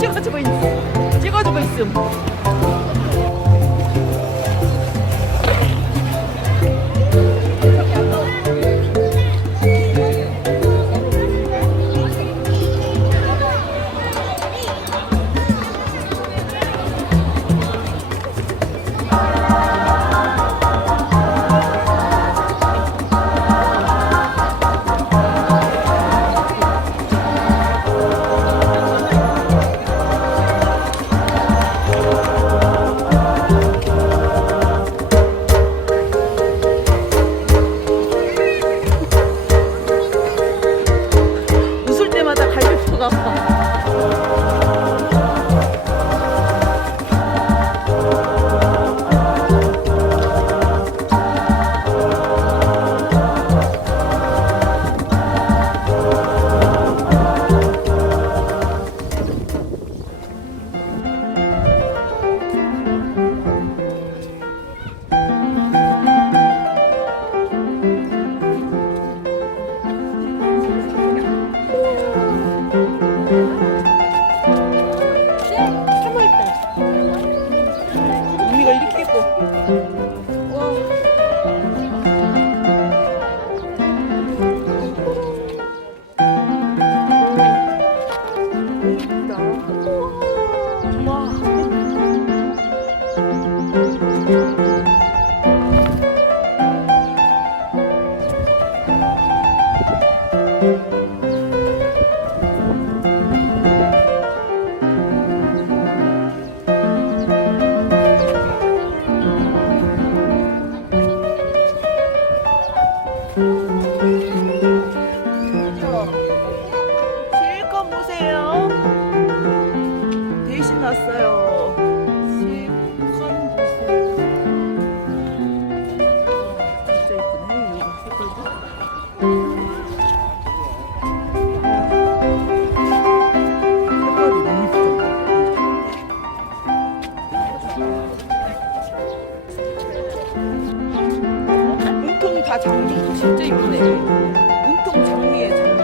찍어주고 있음 찍어주고 있음. 다 장미. 진짜 이쁘네. 온통 장미에 장미.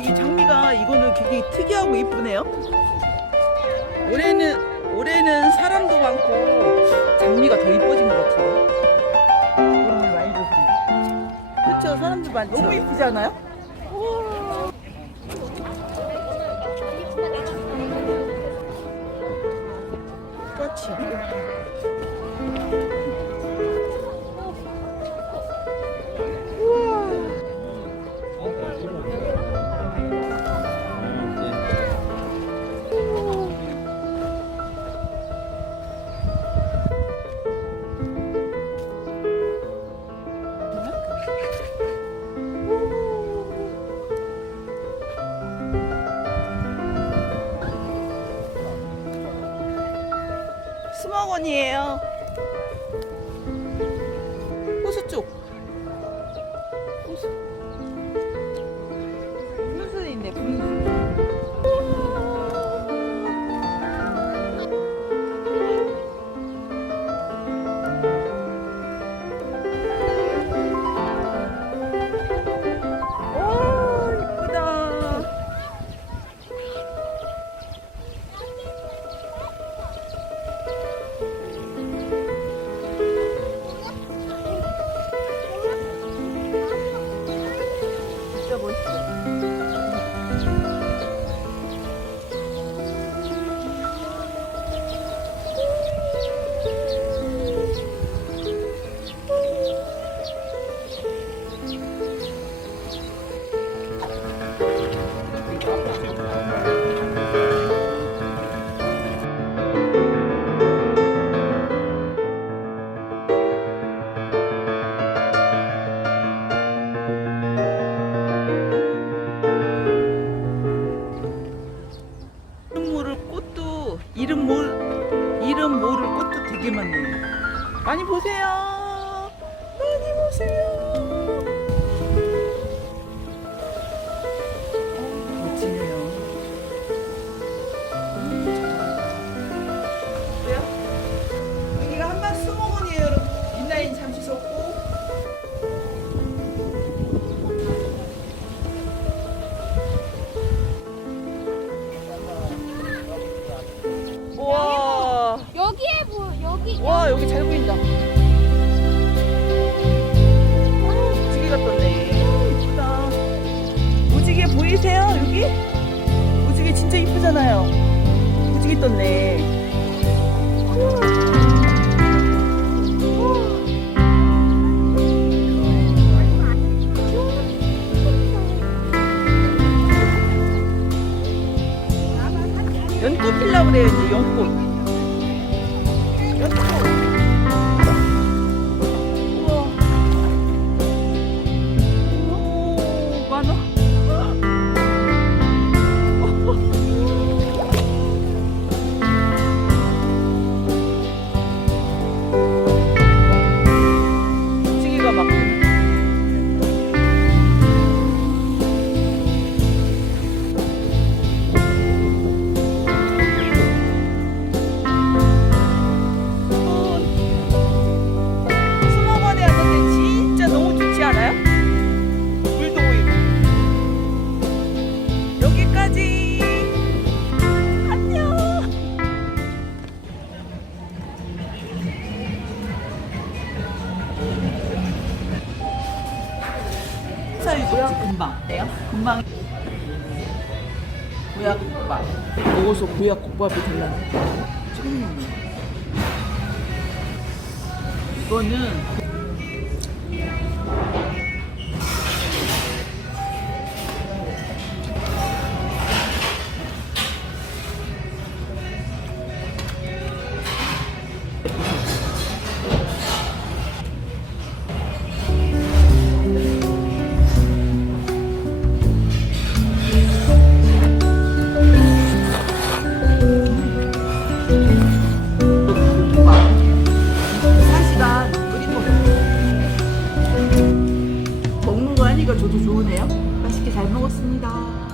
이 장미가 이거는 되게 특이하고 이쁘네요. 올해는 올해는 사람도 많고 장미가 더 이뻐진 것 같아요. 그렇죠, 사람들 많죠. 너무 이쁘지 않아요? 같이. 수목원이에요. 호수 쪽. 호수. 와 여기 잘 보인다. 무지개가 떴네. 이쁘다. 무지개 보이세요 여기? 무지개 진짜 이쁘잖아요. 무지개 떴네. 연꽃 필라 그래야지. 연꽃. 금방 보약국밥 먹어서 보약국밥이 될라나 음. 이거는 먹는 거 하니까 저도 좋으네요. 맛있게 잘 먹었습니다.